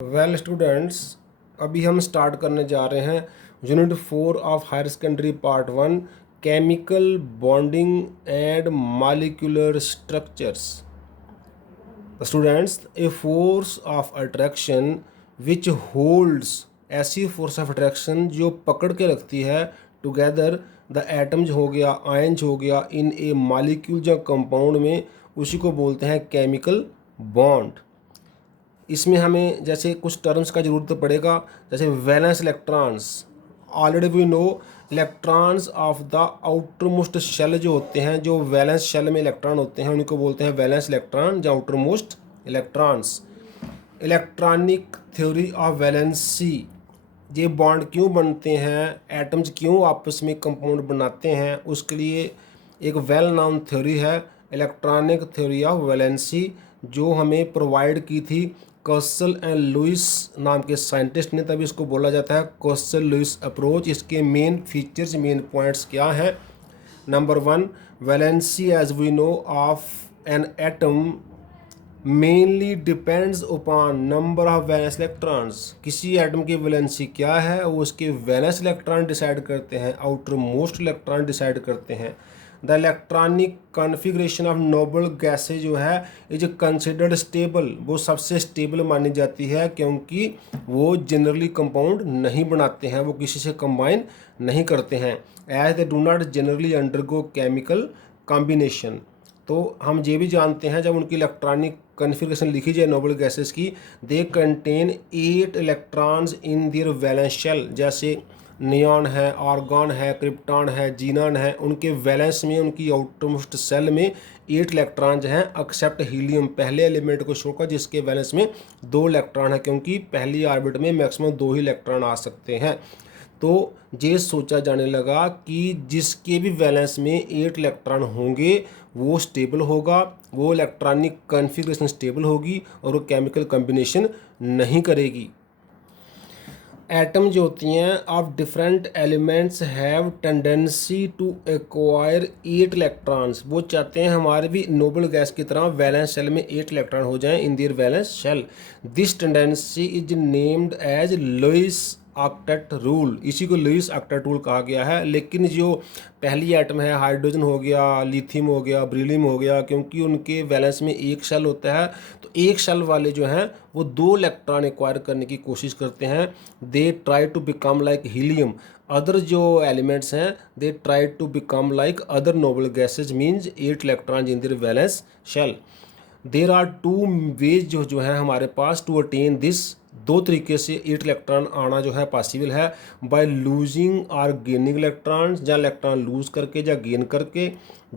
Well students, अभी हम start करने जा रहे हैं unit 4 of higher secondary part 1 chemical bonding and molecular structures. Students, a force of attraction which holds, ऐसी फोर्स ऑफ अट्रैक्शन जो पकड़ के रखती है टुगेदर द एटम्स हो गया, आयन्स हो गया, इन ए मॉलिक्यूल या कंपाउंड में, उसी को बोलते हैं केमिकल बॉन्ड। इसमें हमें जैसे कुछ टर्म्स का ज़रूरत पड़ेगा, जैसे valence electrons. Already we know electrons of the outermost shell जो होते हैं, जो वैलेंस शेल में इलेक्ट्रॉन होते हैं, उनको बोलते हैं वैलेंस इलेक्ट्रॉन या outer most electrons. Electronic theory of valency, ये बॉन्ड क्यों बनते हैं, एटम्स क्यों आपस में कंपाउंड बनाते हैं, उसके लिए एक वेल नोन थ्योरी है इलेक्ट्रॉनिक थ्योरी ऑफ वैलेंसी, जो हमें प्रोवाइड की थी कॉसल एंड लुइस नाम के साइंटिस्ट ने। तभी इसको बोला जाता है कॉसल लुइस अप्रोच। इसके मेन फीचर्स, मेन पॉइंट्स क्या हैं? Number 1, valency as we know of an atom mainly depends upon number of valence electrons. किसी एटम की वैलेंसी क्या है वो उसके वैलेंस इलेक्ट्रॉन डिसाइड करते हैं, आउटर मोस्ट इलेक्ट्रॉन डिसाइड करते हैं। The electronic configuration of noble gases जो है इज कंसिडर्ड स्टेबल, वो सबसे स्टेबल मानी जाती है क्योंकि वो जनरली कंपाउंड नहीं बनाते हैं, वो किसी से कंबाइन नहीं करते हैं, as they do not generally undergo chemical combination. तो हम ये भी जानते हैं जब उनकी इलेक्ट्रॉनिक कॉन्फ़िगरेशन लिखी जाए नोबल गैसेस की, they contain 8 electrons in their valence shell. जैसे नियॉन है, आर्गॉन है, क्रिप्टॉन है, जीनॉन है, उनके वैलेंस में, उनकी आउटरमोस्ट सेल में 8 इलेक्ट्रॉन्स हैं, एक्सेप्ट हीलियम, पहले एलिमेंट को छोड़कर जिसके वैलेंस में 2 इलेक्ट्रॉन है, क्योंकि पहली ऑर्बिट में मैक्सिमम 2 ही इलेक्ट्रॉन आ सकते हैं। तो ये सोचा जाने लगा कि जिसके भी वैलेंस में 8 इलेक्ट्रॉन होंगे वो स्टेबल होगा, वो इलेक्ट्रॉनिक कॉन्फ़िगरेशन स्टेबल होगी और वो केमिकल कॉम्बिनेशन नहीं करेगी। एटम जो होती हैं of different elements have tendency to acquire 8 electrons. वो चाहते हैं हमारे भी नोबल गैस की तरह वैलेंस शेल में 8 इलेक्ट्रॉन हो जाएं in their valence shell. This tendency is named as Lewis octet rule. इसी को लुइस ऑक्टेट रूल कहा गया है। लेकिन जो पहली एटम है, हाइड्रोजन हो गया, लिथियम हो गया, ब्रिलियम हो गया, क्योंकि उनके वैलेंस में एक शेल होता है, तो एक शेल वाले जो हैं वो 2 इलेक्ट्रॉन एक्वायर करने की कोशिश करते हैं। They try to become like helium. Other जो एलिमेंट्स हैं they try to become like other noble gases, means 8 electron in their valence shell. There are 2 ways जो है हमारे पास टू अटेन दिस। 2 तरीके से 8 इलेक्ट्रॉन आना जो है पॉसिबल है, बाय लूजिंग और गेनिंग इलेक्ट्रॉन्स, या इलेक्ट्रॉन लूज करके या गेन करके,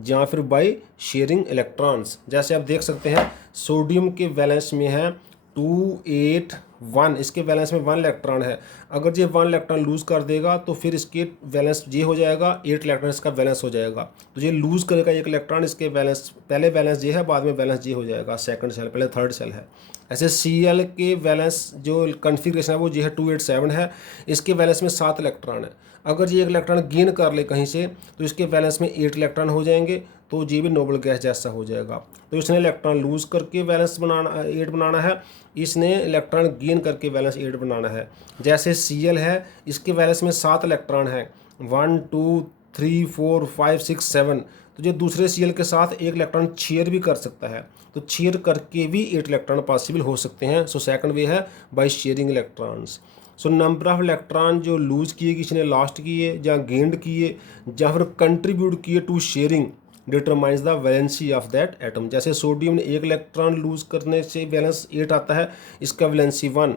या फिर बाय शेयरिंग इलेक्ट्रॉन्स। जैसे आप देख सकते हैं सोडियम के वैलेंस में है 2 8 1, इसके वैलेंस में 1 इलेक्ट्रॉन है। अगर ये 1 इलेक्ट्रॉन लूज़ कर देगा तो फिर इसके वैलेंस ये हो जाएगा, 8 इलेक्ट्रॉन इसका वैलेंस हो जाएगा। तो ये लूज़ करेगा 1 इलेक्ट्रॉन, इसके वैलेंस, पहले वैलेंस ये है, बाद में वैलेंस ये हो जाएगा, सेकंड सेल, पहले थर्ड सेल है। ऐसे Cl के वैलेंस जो कॉन्फ़िगरेशन है वो ये है 287 है, इसके वैलेंस में 7 इलेक्ट्रॉन है। अगर ये 1 इलेक्ट्रॉन गेन कर ले कहीं से तो इसके वैलेंस में 8 इलेक्ट्रॉन हो जाएंगे, तो ये भी नोबल गैस जैसा हो जाएगा। तो इसने इलेक्ट्रॉन लूज़ करके वैलेंस बनाना 8 बनाना है, इसने इलेक्ट्रॉन गेन करके वैलेंस 8 बनाना है। जैसे Cl है, इसके वैलेंस में 7 इलेक्ट्रॉन है, 1 2 3 4 5 6 7। तो जो दूसरे Cl के साथ 1 इलेक्ट्रॉन शेयर भी कर सकता है, तो शेयर करके भी 8 इलेक्ट्रॉन पॉसिबल हो सकते हैं। सो सेकंड वे है by sharing electrons. So number of electron जो लूज किए, किसी ने लास्ट किए या गेंड किए या फिर कंट्रीब्यूट किए to sharing, determines the valency of that atom. जैसे सोडियम ने 1 इलेक्ट्रॉन लूज करने से वैलेंस 8 आता है, इसका वैलेंसी 1।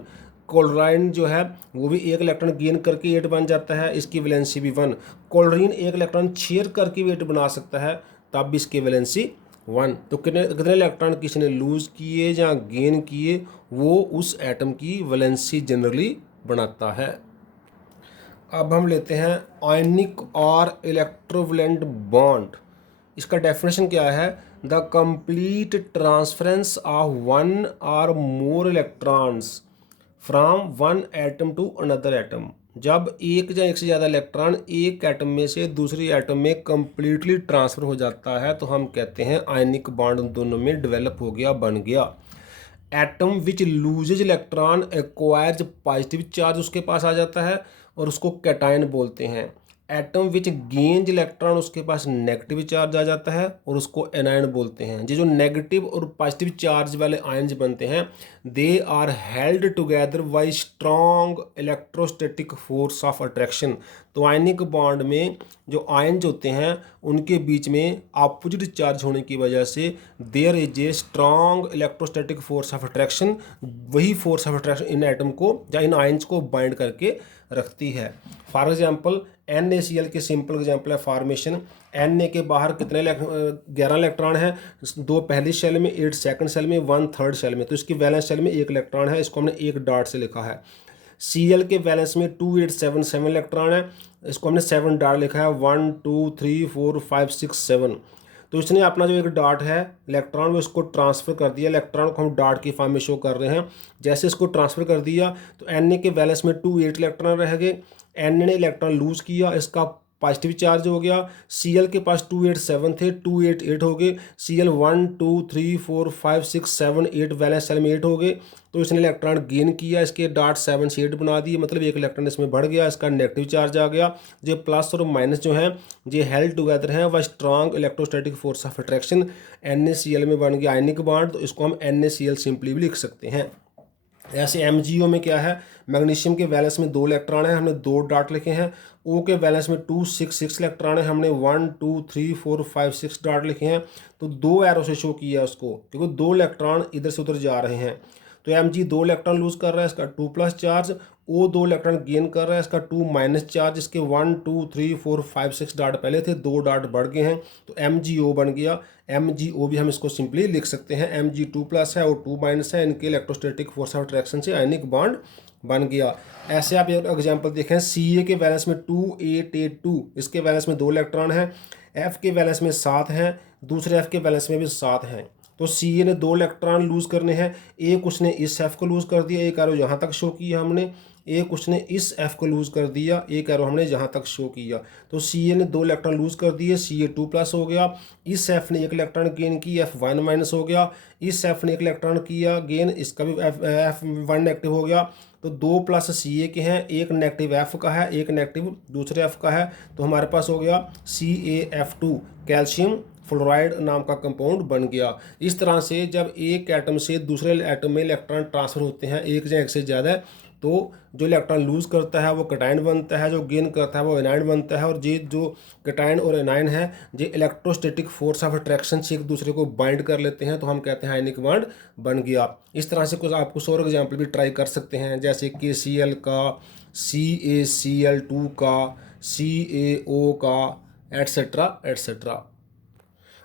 क्लोराइन जो है वो भी 1 इलेक्ट्रॉन गेन करके 8 बन जाता है, इसकी वैलेंसी भी 1। क्लोरीन 1 इलेक्ट्रॉन शेयर करके भी 8 बना सकता है, तब भी इसकी वैलेंसी 1। तो कितने इलेक्ट्रॉन किसी ने लूज किए या गेन किए वो उस एटम की वैलेंसी जनरली बनाता है। अब हम लेते हैं आयनिक और इलेक्ट्रोवैलेंट बॉन्ड। इसका डेफिनेशन क्या है? द कंप्लीट ट्रांसफरेंस ऑफ 1 और more electrons from 1 atom to another atom. जब एक या एक से ज़्यादा इलेक्ट्रॉन एक एटम में से दूसरी एटम में कंप्लीटली ट्रांसफ़र हो जाता है तो हम कहते हैं आयनिक बॉन्ड दोनों में डेवलप हो गया, बन गया। Atom which loses electron acquires positive charge उसके पास आ जाता है और उसको कैटायन बोलते हैं। एटम विच गेन्स इलेक्ट्रॉन उसके पास नेगेटिव चार्ज आ जाता है और उसको एनायन बोलते हैं। ये जो नेगेटिव और पॉजिटिव चार्ज वाले आयन्स बनते हैं they are held together by strong electrostatic force of attraction. तो आयनिक बॉन्ड में जो आयन्स होते हैं उनके बीच में अपोजिट चार्ज होने की वजह से there is a strong electrostatic force of attraction. वही फोर्स ऑफ अट्रैक्शन इन एटम को या इन आयन्स को बाइंड करके रखती है। फॉर एग्जाम्पल NaCl के सिंपल एग्जाम्पल है फॉर्मेशन। Na के बाहर कितने 11 इलेक्ट्रॉन है, 2 पहली शेल में, 8 सेकंड शेल में, 1 थर्ड शेल में। तो इसकी वैलेंस शेल में 1 इलेक्ट्रॉन है, इसको हमने एक डॉट से लिखा है। Cl के वैलेंस में 2 8 7 7 इलेक्ट्रॉन है, इसको हमने 7 डॉट लिखा है, 1 2 3 4 5 6 7। तो इसने अपना जो एक डॉट है इलेक्ट्रॉन वो इसको ट्रांसफ़र कर दिया। इलेक्ट्रॉन को हम डॉट की फॉर्म में शो कर रहे हैं। जैसे इसको ट्रांसफ़र कर दिया तो Na के वैलेंस में 2 8 इलेक्ट्रॉन रह गए। Na ने इलेक्ट्रॉन लूज़ किया, इसका पॉजिटिव चार्ज हो गया। Cl के पास 2 8 7 थे, 2 8 8 हो गए। Cl 1 2 3 4 5 6 7 8 वैलेंस सेल में 8 हो गए। तो इसने इलेक्ट्रॉन गेन किया, इसके डॉट 7 से 8 बना दिए, मतलब एक इलेक्ट्रॉन इसमें बढ़ गया, इसका नेगेटिव चार्ज आ गया। जो प्लस और माइनस जो है ये हेल्ड टुगेदर हैं, वह strong electrostatic force of attraction NaCl में बन गया आयनिक बॉन्ड। तो इसको हम NaCl सिंपली भी लिख सकते हैं। ऐसे MgO में क्या है, मैग्नीशियम के वैलेंस में 2 इलेक्ट्रॉन है, हमने 2 डॉट लिखे हैं। O के वैलेंस में 2 6 6 इलेक्ट्रॉन है, हमने 1 2 3 4 5 6 डॉट लिखे हैं। तो 2 एरो से शो किया उसको, क्योंकि 2 इलेक्ट्रॉन इधर से उधर जा रहे हैं। तो Mg 2 इलेक्ट्रॉन लूज कर रहा है, इसका 2 plus charge. O 2 electron gain कर रहा है, इसका 2 माइनस चार्ज। इसके 1 2 3 4 5 6 डॉट पहले थे, 2 डॉट बढ़ गए हैं, तो MgO बन गया। MgO भी हम इसको सिंपली लिख सकते हैं, Mg 2 प्लस है और 2 माइनस है, इनके इलेक्ट्रोस्टैटिक फोर्स ऑफ अट्रैक्शन से आयनिक बॉन्ड बन गया। ऐसे आप एग्जांपल देखें, Ca के वैलेंस में 2 8 8 2, इसके वैलेंस में 2 इलेक्ट्रॉन है। F के वैलेंस में 7 हैं, दूसरे F के वैलेंस में भी 7 हैं। तो Ca ने 2 इलेक्ट्रॉन लूज़ करने हैं, एक उसने इस F को लूज़ कर दिया, एक एरो यहाँ तक शो किया हमने, एक उसने इस F को लूज़ कर दिया, एक एरो हमने यहाँ तक शो किया। तो Ca ने 2 इलेक्ट्रॉन लूज़ कर दिए, Ca 2 प्लस हो गया। इस F ने 1 इलेक्ट्रॉन गेन की, F1 माइनस हो गया। इस F ने 1 इलेक्ट्रॉन किया गेन, इसका भी F1 नेगेटिव हो गया। तो 2 प्लस Ca के हैं, एक नेगेटिव F का है, एक नेगेटिव दूसरे F का है। तो हमारे पास हो गया CaF2, कैल्शियम फ्लोराइड नाम का कंपाउंड बन गया। इस तरह से जब एक एटम से दूसरे एटम में इलेक्ट्रॉन ट्रांसफ़र होते हैं, एक या एक से ज़्यादा, तो जो इलेक्ट्रॉन लूज़ करता है वो कैटायन बनता है, जो गेन करता है वो एनायन बनता है। और ये जो कैटायन और एनायन है ये इलेक्ट्रोस्टैटिक फोर्स ऑफ अट्रैक्शन से एक दूसरे को बाइंड कर लेते हैं, तो हम कहते हैं आयनिक बॉन्ड बन गया। इस तरह से कुछ आप कुछ और एग्जाम्पल भी ट्राई कर सकते हैं, जैसे KCl का, CaCl2 का, CaO का, एट्सेट्रा एट्सेट्रा।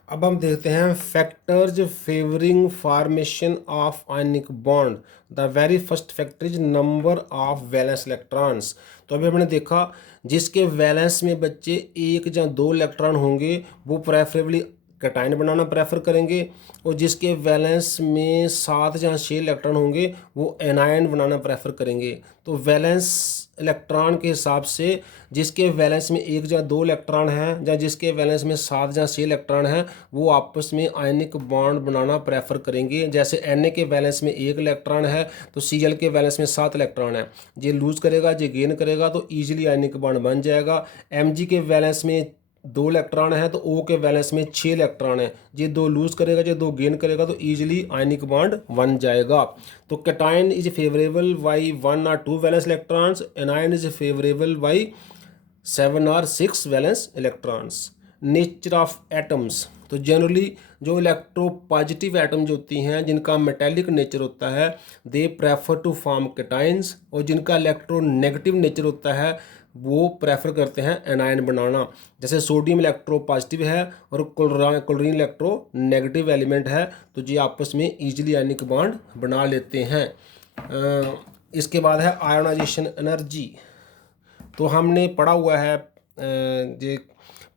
अब हम देखते हैं factors favouring formation of ionic bond. The very first factor is number of valence electrons. तो अभी हमने देखा जिसके वैलेंस में बच्चे 1 या 2 इलेक्ट्रॉन होंगे वो प्रेफरेबली कैटायन बनाना प्रेफर करेंगे, और जिसके वैलेंस में 7 या 6 इलेक्ट्रॉन होंगे वो एनायन बनाना प्रेफर करेंगे। तो वैलेंस इलेक्ट्रॉन के हिसाब से जिसके वैलेंस में 1 या 2 इलेक्ट्रॉन हैं या जिसके वैलेंस में 7 या 6 इलेक्ट्रॉन हैं वो आपस में आयनिक बॉन्ड बनाना प्रेफर करेंगे। जैसे Na के वैलेंस में 1 इलेक्ट्रॉन है तो Cl के वैलेंस में 7 इलेक्ट्रॉन है, ये लूज़ करेगा ये गेन करेगा तो ईजिली आयनिक बॉन्ड बन जाएगा। Mg के वैलेंस में 2 इलेक्ट्रॉन है तो O के वैलेंस में 6 इलेक्ट्रॉन है, ये 2 लूज़ करेगा ये 2 गेन करेगा तो ईजिली आयनिक बॉन्ड बन जाएगा। तो कैटायन इज फेवरेबल बाई 1 और 2 valence electrons, anion is favourable by 7 और 6 valence electrons. Nature of atoms, तो जनरली जो इलेक्ट्रो पॉजिटिव एटम्स होती हैं जिनका मेटेलिक नेचर होता है they prefer to form cations, और जिनका इलेक्ट्रो नेगेटिव नेचर होता है वो प्रेफर करते हैं एनायन बनाना। जैसे सोडियम इलेक्ट्रो पॉजिटिव है और क्लोरीन इलेक्ट्रो नेगेटिव एलिमेंट है, तो ये आपस में ईजिली आयनिक बॉन्ड बना लेते हैं। इसके बाद है आयोनाइजेशन एनर्जी। तो हमने पढ़ा हुआ है ये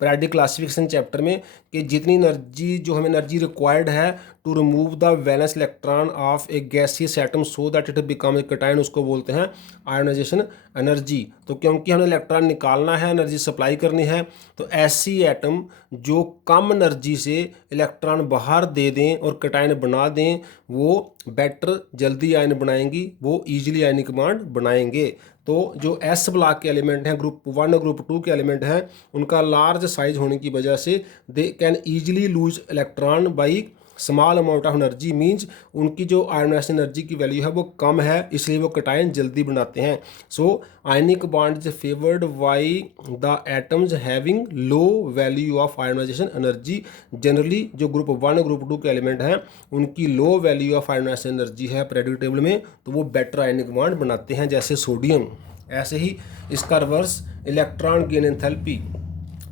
पीरियोडिक क्लासिफिकेशन चैप्टर में कि जितनी एनर्जी जो हमें एनर्जी रिक्वायर्ड है to remove the valence electron of a gaseous atom so that it become a cation, उसको बोलते हैं आयोनाइजेशन एनर्जी। तो क्योंकि हमें इलेक्ट्रॉन निकालना है, एनर्जी सप्लाई करनी है, तो ऐसी एटम जो कम एनर्जी से इलेक्ट्रॉन बाहर दे दें और कैटायन बना दें वो बेटर जल्दी आयन बनाएंगी, वो ईजिली आयनिक बॉन्ड बनाएंगे। तो जो एस ब्लॉक के एलिमेंट हैं, ग्रुप 1 और ग्रुप 2 के एलिमेंट हैं, उनका लार्ज साइज होने की वजह से दे can easily loose electron by small amount of energy, means उनकी जो आयोनाइजेशन एनर्जी की वैल्यू है वो कम है, इसलिए वो कैटायन जल्दी बनाते हैं। So ionic bond is favoured by the atoms having low value of ionisation energy. Generally जो ग्रुप 1 और ग्रुप 2 के एलिमेंट हैं उनकी low value of ionisation energy है पीरियोडिक टेबल में, तो वो बेटर आयनिक बॉन्ड बनाते हैं, जैसे सोडियम। ऐसे ही इसका रिवर्स इलेक्ट्रॉन गेन एंथैल्पी,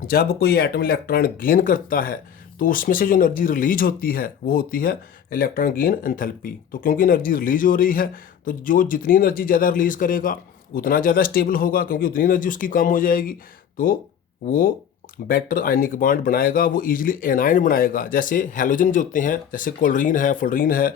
जब कोई एटम इलेक्ट्रॉन गेन करता है तो उसमें से जो एनर्जी रिलीज होती है वो होती है इलेक्ट्रॉन गेन एंथैल्पी। तो क्योंकि एनर्जी रिलीज हो रही है तो जो जितनी एनर्जी ज़्यादा रिलीज करेगा उतना ज़्यादा स्टेबल होगा, क्योंकि उतनी एनर्जी उसकी कम हो जाएगी, तो वो बेटर आयनिक बॉन्ड बनाएगा, वो ईजिली एनाइन बनाएगा। जैसे हैलोजन जो होते हैं, जैसे क्लोरीन है, फ्लोरीन है,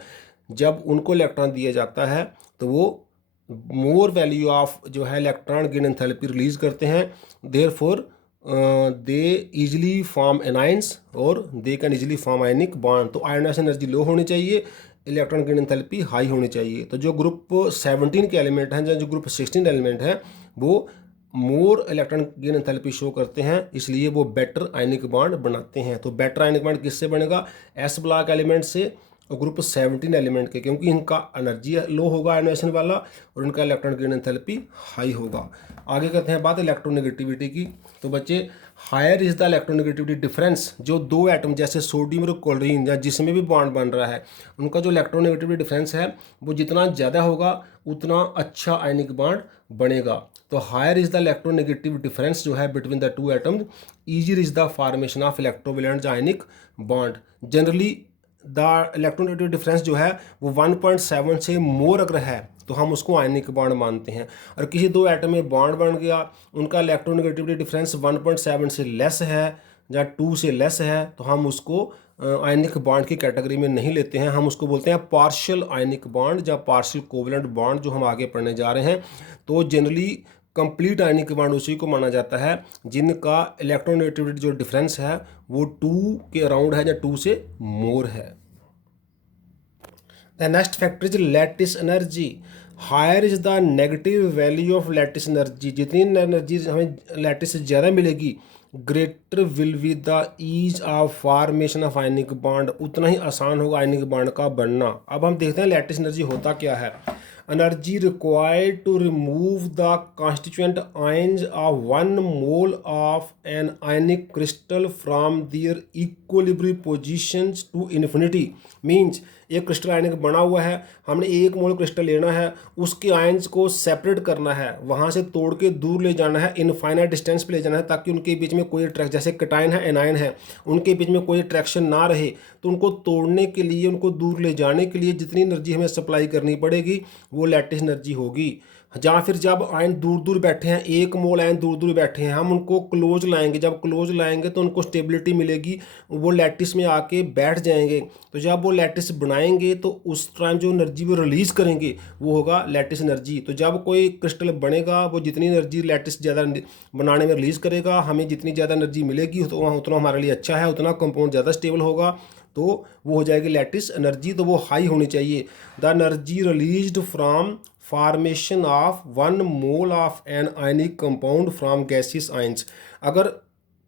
जब उनको इलेक्ट्रॉन दिया जाता है तो वो मोर वैल्यू ऑफ जो है इलेक्ट्रॉन गेन एंथैल्पी रिलीज करते हैं, therefore they easily form anions और they can easily form ionic bond. तो आयोनाइजेशन एनर्जी लो होनी चाहिए, इलेक्ट्रॉन गेन एंथैल्पी हाई होनी चाहिए। तो जो ग्रुप 17 के एलिमेंट हैं, जो ग्रुप 16 एलिमेंट हैं, वो more electron gain enthalpy show करते हैं, इसलिए वो बेटर आयनिक बॉन्ड बनाते हैं। तो बेटर आयनिक बॉन्ड किससे बनेगा? एस ब्लॉक एलिमेंट से और ग्रुप 17 एलिमेंट के, क्योंकि इनका एनर्जी लो होगा आयोनाइजेशन वाला और इनका इलेक्ट्रॉन गेन एंथैल्पी हाई होगा। आगे करते हैं बात इलेक्ट्रोनेगेटिविटी की। तो बच्चे higher is the electronegativity difference, जो दो एटम जैसे सोडियम और क्लोरीन या जिसमें भी बॉन्ड बन रहा है उनका जो इलेक्ट्रोनेगेटिविटी डिफरेंस है वो जितना ज़्यादा होगा उतना अच्छा आयनिक बॉन्ड बनेगा। तो higher is the electronegative difference जो है between the two atoms, easier is the formation of electrovalent ionic bond. Generally the electronegative difference जो है वो 1.7 से मोर अगर है तो हम उसको आयनिक बॉन्ड मानते हैं, और किसी दो एटम में बॉन्ड बन गया, उनका इलेक्ट्रोनेगेटिविटी डिफरेंस 1.7 से लेस है या 2 से लेस है, तो हम उसको आयनिक बॉन्ड की कैटेगरी में नहीं लेते हैं, हम उसको बोलते हैं पार्शियल आयनिक बॉन्ड या पार्शियल कोवलेंट बॉन्ड, जो हम आगे पढ़ने जा रहे हैं। तो जनरली कंप्लीट आयनिक बॉन्ड उसी को माना जाता है जिनका इलेक्ट्रोनेगेटिविटी जो डिफरेंस है वो 2 के अराउंड है या 2 से मोर है। The next factor is lattice energy. Higher is the negative value of lattice energy, जितनी एनर्जी हमें लैटिस से ज़्यादा मिलेगी greater will be the ease of formation of ionic bond, उतना ही आसान होगा आयनिक बॉन्ड का बनना। अब हम देखते हैं लैटिस एनर्जी होता क्या है। Energy required to remove the constituent ions of 1 mole of an ionic crystal from their equilibrium positions to infinity. Means एक क्रिस्टल आयनिक बना हुआ है, हमने 1 मोल क्रिस्टल लेना है, उसके आयन्स को सेपरेट करना है, वहाँ से तोड़ के दूर ले जाना है, इनफाइनाइट डिस्टेंस पे ले जाना है, ताकि उनके बीच में कोई जैसे कैटायन है एनायन है, उनके बीच में कोई अट्रैक्शन ना रहे। तो उनको तोड़ने के लिए, उनको दूर ले जाने के लिए जितनी एनर्जी हमें सप्लाई करनी पड़ेगी वो लैटिस एनर्जी होगी। जहाँ फिर जब आयन दूर दूर बैठे हैं, 1 मोल आयन दूर दूर बैठे हैं, हम उनको क्लोज लाएंगे, जब क्लोज लाएंगे तो उनको स्टेबिलिटी मिलेगी, वो लैटिस में आके बैठ जाएंगे। तो जब वो लैटिस बनाएंगे तो उस टाइम जो एनर्जी वो रिलीज़ करेंगे वो होगा लैटिस एनर्जी। तो जब कोई क्रिस्टल बनेगा वो जितनी एनर्जी लैटिस ज़्यादा बनाने में रिलीज़ करेगा, हमें जितनी ज़्यादा एनर्जी मिलेगी तो वहाँ उतना हमारे लिए अच्छा है, उतना कंपाउंड ज़्यादा स्टेबल होगा, तो वो हो जाएगी लैटिस एनर्जी। तो वो हाई होनी चाहिए। The energy released from formation of 1 mole of an ionic compound from gaseous ions. अगर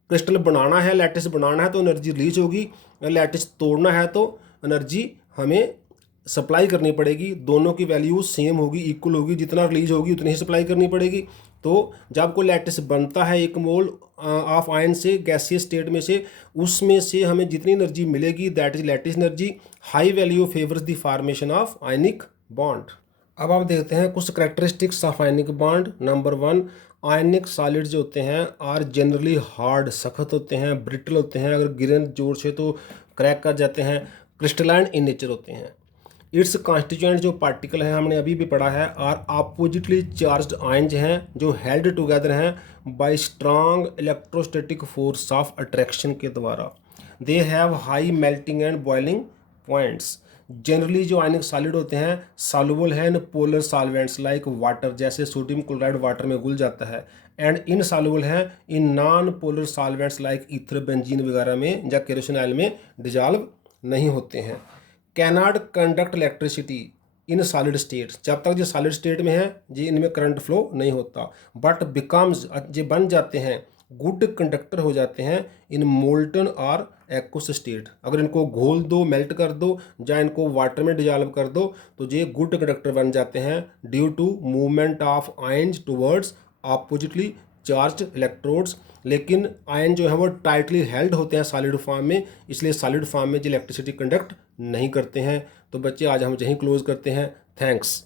क्रिस्टल बनाना है, लैटिस बनाना है तो एनर्जी रिलीज होगी, अगर लैटिस तोड़ना है तो एनर्जी हमें सप्लाई करनी पड़ेगी। दोनों की वैल्यू सेम होगी, इक्वल होगी, जितना रिलीज होगी उतनी ही सप्लाई करनी पड़ेगी। तो जब कोई लैटिस बनता है 1 मोल ऑफ आयन से गैसियस स्टेट में से, उसमें से हमें जितनी एनर्जी मिलेगी that is lattice energy. High value favours the formation of ionic bond. अब आप देखते हैं कुछ characteristics of ionic bond. Number 1, ionic solids जो होते हैं आर जनरली हार्ड, सख्त होते हैं, ब्रिटल होते हैं, अगर गिरें जोर से तो क्रैक कर जाते हैं, क्रिस्टलाइन इन नेचर होते हैं। इट्स कॉन्स्टिट्यूएंट जो पार्टिकल है हमने अभी भी पढ़ा है आर अपोजिटली चार्ज्ड आयंस हैं जो हेल्ड टुगेदर हैं by strong electrostatic force of attraction के द्वारा। They have high melting and boiling points. Generally जो आयनिक सॉलिड होते हैं सॉल्युबल है in polar solvents like water, जैसे सोडियम क्लोराइड वाटर में घुल जाता है, एंड इनसॉल्युबल है in non polar solvents like ether, benzene वगैरह में या केरोसिन ऑयल में डिजॉल्व नहीं होते हैं। Cannot conduct electricity in solid state, जब तक जो सॉलिड स्टेट में है जी इनमें करंट फ्लो नहीं होता, बट बिकम्स जो बन जाते हैं गुड कंडक्टर हो जाते हैं इन मोल्टन और एक्वस स्टेट। अगर इनको घोल दो, मेल्ट कर दो या इनको वाटर में डिजॉल्व कर दो तो ये गुड कंडक्टर बन जाते हैं due to movement of ions towards oppositely charged electrodes. लेकिन आयन जो है वो टाइटली हेल्ड होते हैं सॉलिड फॉर्म में, इसलिए सॉलिड फॉर्म में जो इलेक्ट्रिसिटी कंडक्ट नहीं करते हैं। तो बच्चे आज हम यहीं क्लोज करते हैं। थैंक्स।